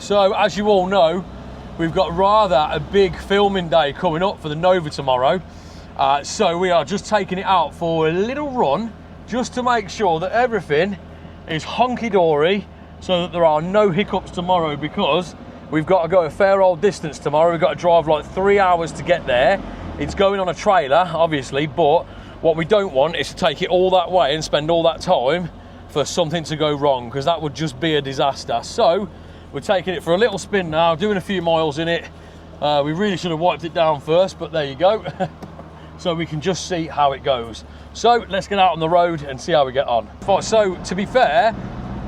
So as you all know, we've got rather a big filming day coming up for the Nova tomorrow. So we are just taking it out for a little run just to make sure that everything is honky-dory so that there are no hiccups tomorrow, because we've got to go a fair old distance tomorrow. We've got to drive like 3 hours to get there. It's going on a trailer, obviously, but what we don't want is to take it all that way and spend all that time for something to go wrong, because that would just be a disaster. So we're taking it for a little spin now, doing a few miles in it. We really should have wiped it down first, but there you go. So we can just see how it goes. So let's get out on the road and see how we get on. So to be fair,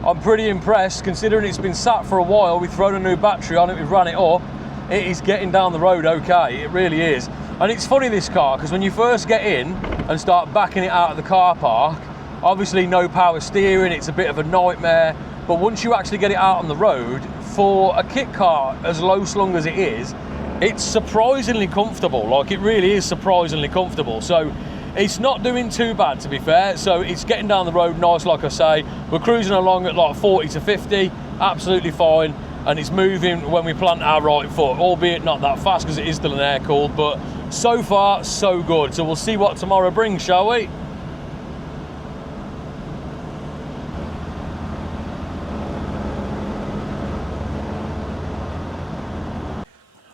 I'm pretty impressed considering it's been sat for a while. We've thrown a new battery on it, we've ran it up. It is getting down the road okay, it really is. And it's funny, this car, because when you first get in and start backing it out of the car park, obviously no power steering, it's a bit of a nightmare. But once you actually get it out on the road, for a kit car as low slung as it is, it's surprisingly comfortable. Like, it really is surprisingly comfortable. So it's not doing too bad, to be fair. So it's getting down the road nice, like I say. We're cruising along at like 40 to 50, absolutely fine. And it's moving when we plant our right foot, albeit not that fast because it is still an air cooled, but so far so good. So we'll see what tomorrow brings, shall we?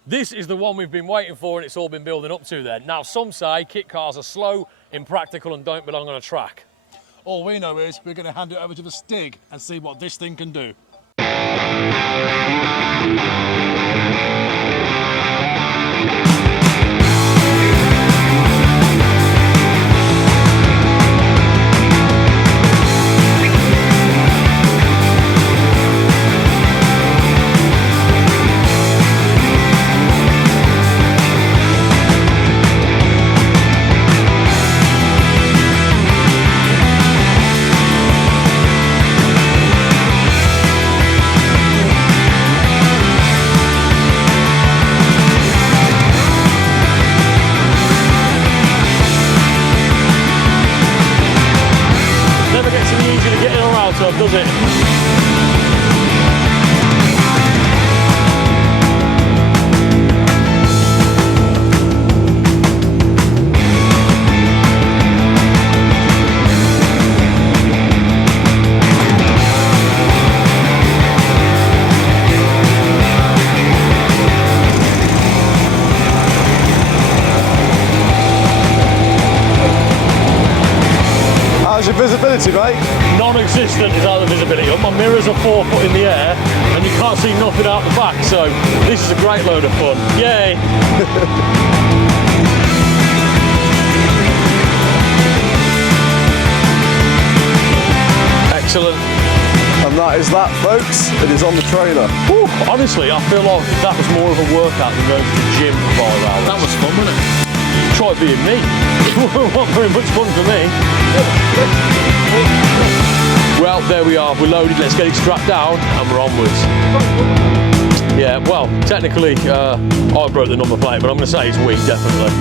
This is the one we've been waiting for, and it's all been building up to then. Now, some say kit cars are slow, impractical, and don't belong on a track. All we know is we're going to hand it over to the Stig and see what this thing can do. Does it? How's your visibility, mate? Non-existent is how the visibility. My mirrors are 4 foot in the air and you can't see nothing out the back, so this is a great load of fun. Yay! Excellent. And that is that, folks. It is on the trailer. Whew, honestly, I feel like that was more of a workout than going to the gym for 5 hours. That was fun, wasn't it? Try being me. It wasn't very much fun for me. Well, there we are. We're loaded. Let's get it strapped down and we're onwards. Yeah, well, technically, I broke the number plate, but I'm going to say it's weak, definitely.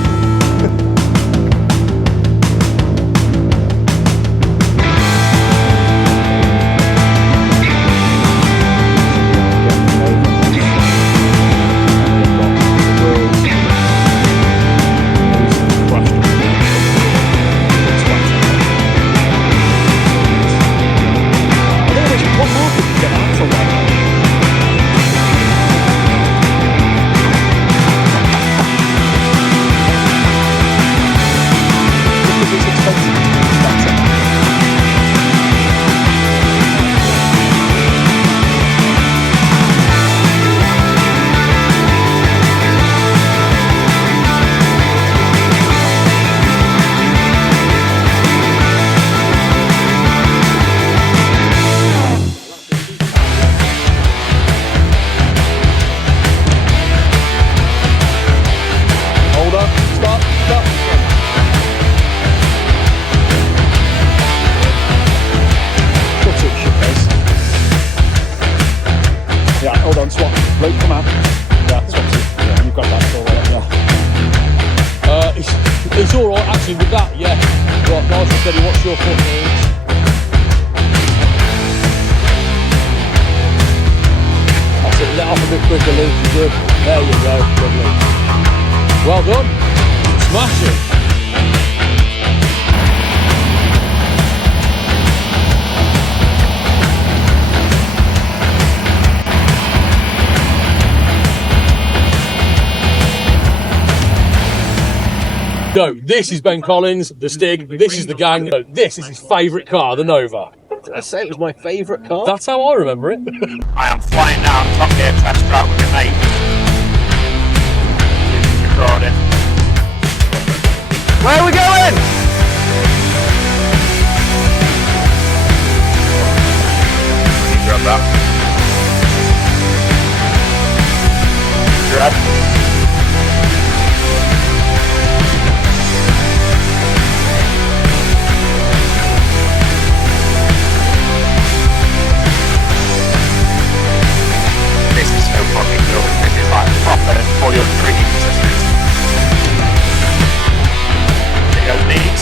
It's all right, actually, with that, yeah. Right, nice and steady. What's your foot needs? That's it. click a link, you're good. There you go, lovely. Well done. Smashing. So, this is Ben Collins, the Stig, this is the gang, this is his favourite car, the Nova. Did I say it was my favourite car? That's how I remember it. I am flying down Top Gear test track with my mate. Recording. Where are we going? You grab that. Grab. This is so fucking cool. This is like proper fully untreated systems. There goes neat.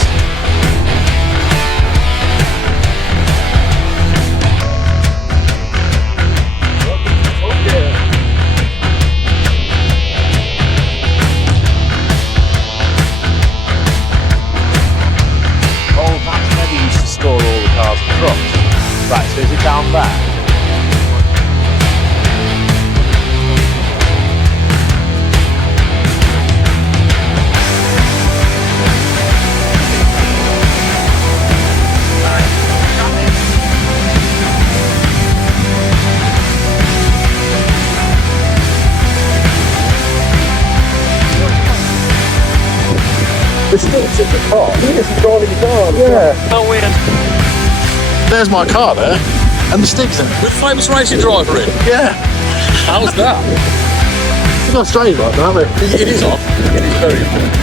Oh, that's where they used to store all the cars and trucks. Right, so is it down there? It's still a different car. It's driving the car. Yeah. How weird. There's my car there, and the Stig's in it. With famous racing driver in. Yeah. How's that? It's not strange like that, is it? It is odd. It is very odd.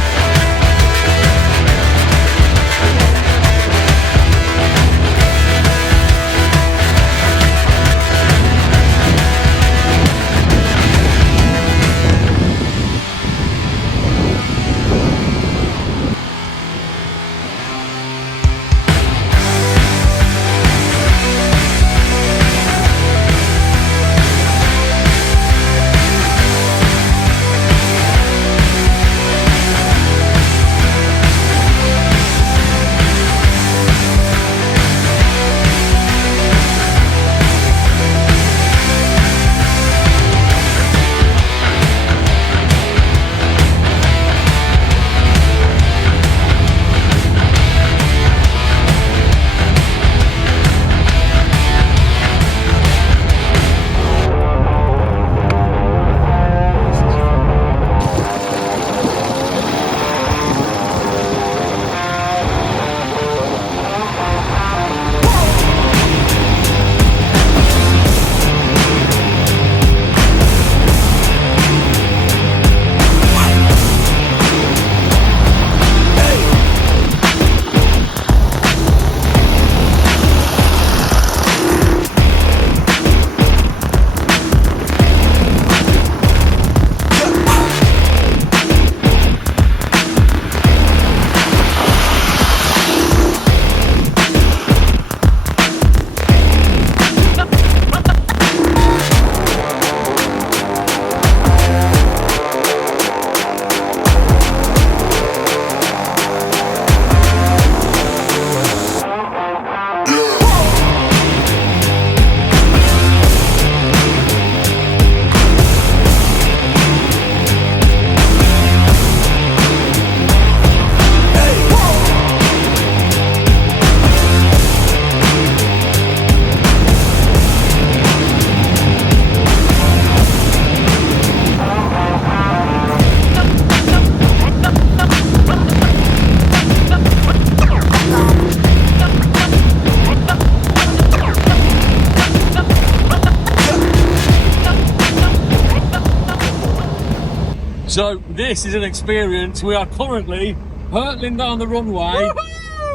So this is an experience. We are currently hurtling down the runway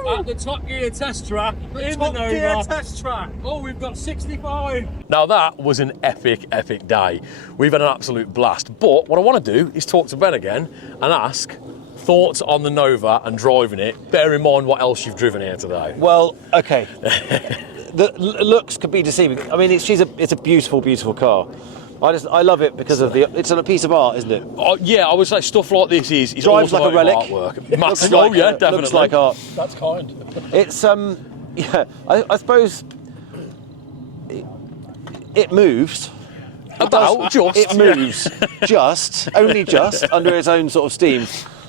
at the Top Gear test track in the Nova. Gear test track. Oh, we've got 65. Now that was an epic, epic day. We've had an absolute blast. But what I want to do is talk to Ben again and ask thoughts on the Nova and driving it. Bear in mind what else you've driven here today. Well, okay. The looks could be deceiving. I mean, it's a beautiful, beautiful car. I love it because of it's a piece of art, isn't it? Yeah, I would say stuff like this is Drives like a relic. Artwork. Massive, yeah, definitely. Looks like art. That's kind. It's yeah. I suppose it moves. It moves only just under its own sort of steam.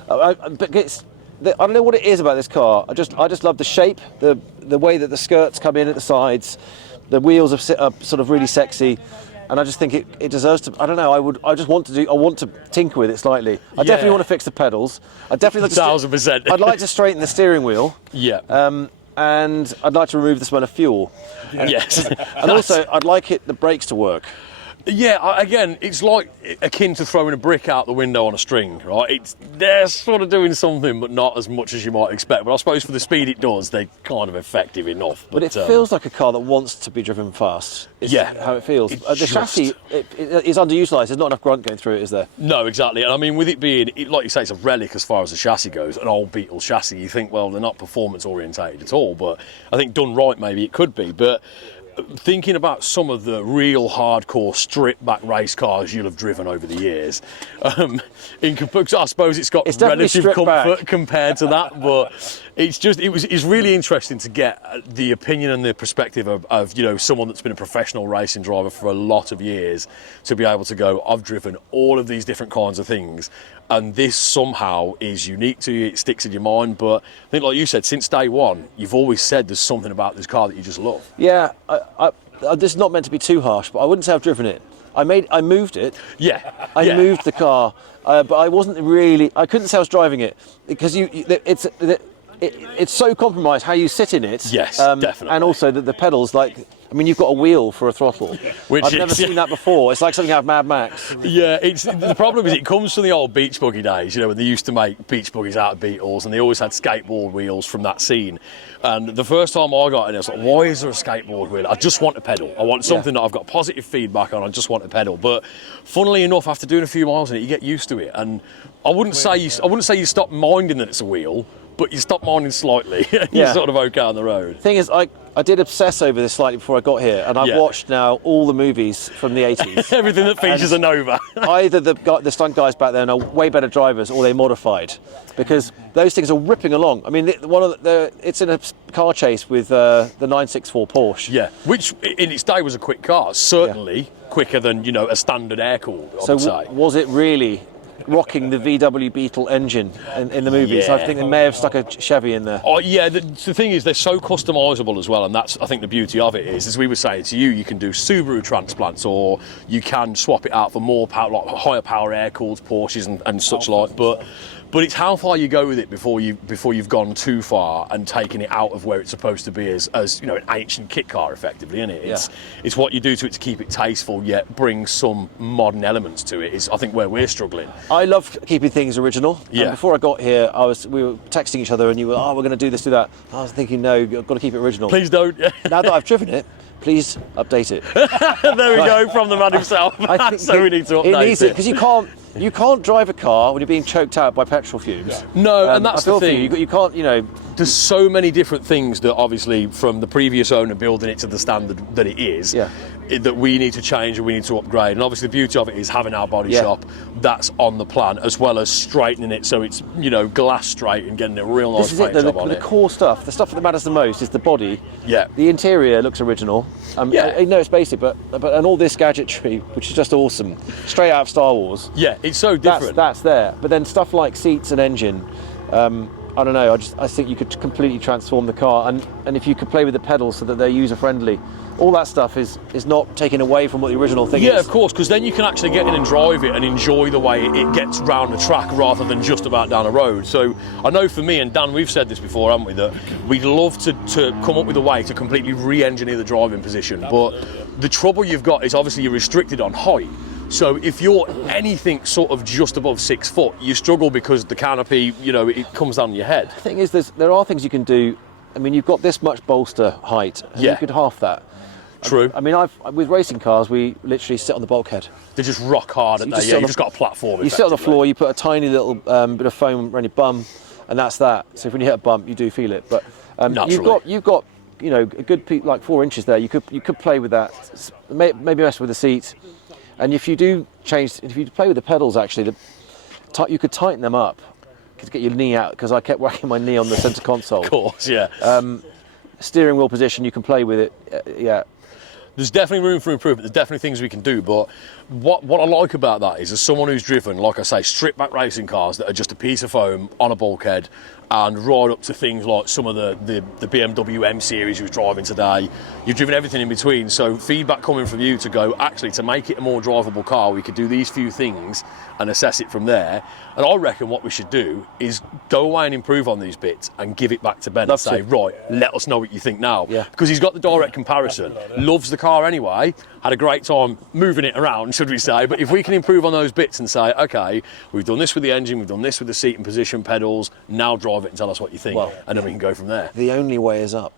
But I don't know what it is about this car. I just love the shape, the way that the skirts come in at the sides, the wheels are sort of really sexy, and I just think it deserves to. I don't know. I want to tinker with it slightly. I definitely want to fix the pedals. I definitely 1,000%. I'd like to straighten the steering wheel. Yeah. And I'd like to remove the smell of fuel. Yes. And also, I'd like the brakes to work. Yeah, again, it's like akin to throwing a brick out the window on a string, right? They're sort of doing something, but not as much as you might expect. But I suppose for the speed it does, they're kind of effective enough. But it feels like a car that wants to be driven fast. It's how it feels. The chassis is underutilised. There's not enough grunt going through it, is there? No, exactly. And I mean, with it being, like you say, it's a relic as far as the chassis goes, an old Beetle chassis. You think, well, they're not performance orientated at all. But I think done right, maybe it could be. But thinking about some of the real hardcore stripped back race cars you'll have driven over the years, I suppose it's got relative comfort compared to that, but it's really interesting to get the opinion and the perspective of someone that's been a professional racing driver for a lot of years to be able to go, I've driven all of these different kinds of things, and this somehow is unique to you, it sticks in your mind. But I think, like you said, since day one, you've always said there's something about this car that you just love. Yeah, this is not meant to be too harsh, but I wouldn't say I've driven it. I moved it. Yeah. I moved the car, but I wasn't really. I couldn't say I was driving it because it's so compromised how you sit in it. Yes, definitely. And also the pedals, you've got a wheel for a throttle. I've never seen that before. It's like something out of Mad Max. Yeah, the problem is it comes from the old beach buggy days, when they used to make beach buggies out of Beetles, and they always had skateboard wheels from that scene. And the first time I got in, I was like, why is there a skateboard wheel? I just want a pedal. I want something that I've got positive feedback on. I just want a pedal. But funnily enough, after doing a few miles in it, you get used to it. And I wouldn't say you stop minding that it's a wheel, but you stop minding slightly. You're sort of okay on the road. Thing is, I did obsess over this slightly before I got here, and I've watched now all the movies from the 80s. Everything that features a Nova. Either the stunt guys back then are way better drivers, or they modified, because those things are ripping along. I mean, it's in a car chase with the 964 Porsche. Yeah, which in its day was a quick car, certainly quicker than a standard air-cooled. I would say. Was it really rocking the VW Beetle engine in the movies? I think they may have stuck a Chevy in there. Oh yeah, the thing is they're so customisable as well, and that's, I think, the beauty of it is, as we were saying to you can do Subaru transplants, or you can swap it out for more power, like higher power air-cooled Porsches and such like, but it's how far you go with it before you've gone too far and taken it out of where it's supposed to be as an ancient kit car, effectively, isn't it? It's what you do to it to keep it tasteful yet bring some modern elements to it is, I think, where we're struggling. I love keeping things original. Yeah. And before I got here, we were texting each other, and you were, we're going to do this, do that. I was thinking, no, you've got to keep it original. Please don't. Now that I've driven it, please update it. There we go, from the man himself. So we need to update it. Because you can't drive a car when you're being choked out by petrol fumes. No, and that's the thing. You can't, There's so many different things that, obviously, from the previous owner building it to the standard that it is, that we need to change and we need to upgrade. And obviously the beauty of it is having our body shop that's on the plan, as well as straightening it so it's glass straight and getting a real nice paint job on it. The core stuff, the stuff that matters the most is the body. Yeah. The interior looks original. I know it's basic, but and all this gadgetry, which is just awesome, straight out of Star Wars. Yeah, it's so different. That's there. But then stuff like seats and engine, I don't know. I think you could completely transform the car, and if you could play with the pedals so that they're user friendly, all that stuff is not taken away from what the original thing is. Yeah, of course, because then you can actually get in and drive it and enjoy the way it gets round the track rather than just about down a road. So I know for me and Dan, we've said this before, haven't we, that we'd love to come up with a way to completely re-engineer the driving position, but the trouble you've got is obviously you're restricted on height. So if you're anything sort of just above 6 foot, you struggle because the canopy, it comes down on your head. The thing is, there are things you can do. I mean, you've got this much bolster height, and you could half that. True. I mean, with racing cars, we literally sit on the bulkhead. They just rock hard at that. Yeah, you've just got a platform. You sit on the floor, you put a tiny little bit of foam around your bum, and that's that. So when you hit a bump, you do feel it. But you've got a good like 4 inches there. You could play with that. Maybe mess with the seat. And if you do change, if you play with the pedals, actually, you could tighten them up. To get your knee out, because I kept whacking my knee on the centre console. Of course, yeah. Steering wheel position, you can play with it. Yeah. There's definitely room for improvement. There's definitely things we can do. But what I like about that is, as someone who's driven, like I say, stripped back racing cars that are just a piece of foam on a bulkhead, and right up to things like some of the BMW M series you was driving today, you've driven everything in between. So feedback coming from you to go, actually, to make it a more drivable car, we could do these few things and assess it from there. And I reckon what we should do is go away and improve on these bits and give it back to Ben and say, right, let us know what you think now. Yeah. Because he's got the direct comparison, loves the car anyway, had a great time moving it around, should we say. But if we can improve on those bits and say, okay, we've done this with the engine, we've done this with the seat and position pedals, now drive it and tell us what you think. Well, and then we can go from there. The only way is up.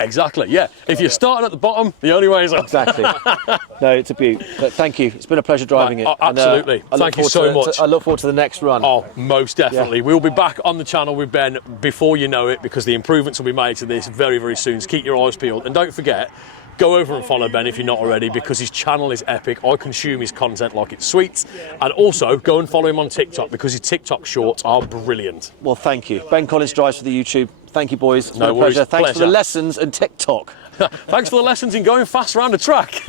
Exactly, yeah. If you're starting at the bottom, the only way is up. Exactly. No, it's a beaut. But thank you. It's been a pleasure driving it. Absolutely. And, thank you so much. I look forward to the next run. Oh, most definitely. Yeah. We'll be back on the channel with Ben before you know it, because the improvements will be made to this very, very soon. So keep your eyes peeled. And don't forget, go over and follow Ben if you're not already, because his channel is epic. I consume his content like it's sweet. And also, go and follow him on TikTok, because his TikTok shorts are brilliant. Well, thank you. Ben Collins drives for the YouTube. Thank you, boys. It's been a worries. pleasure. Thanks for the Pleasure. lessons and TikTok. Thanks for the lessons in going fast around the track.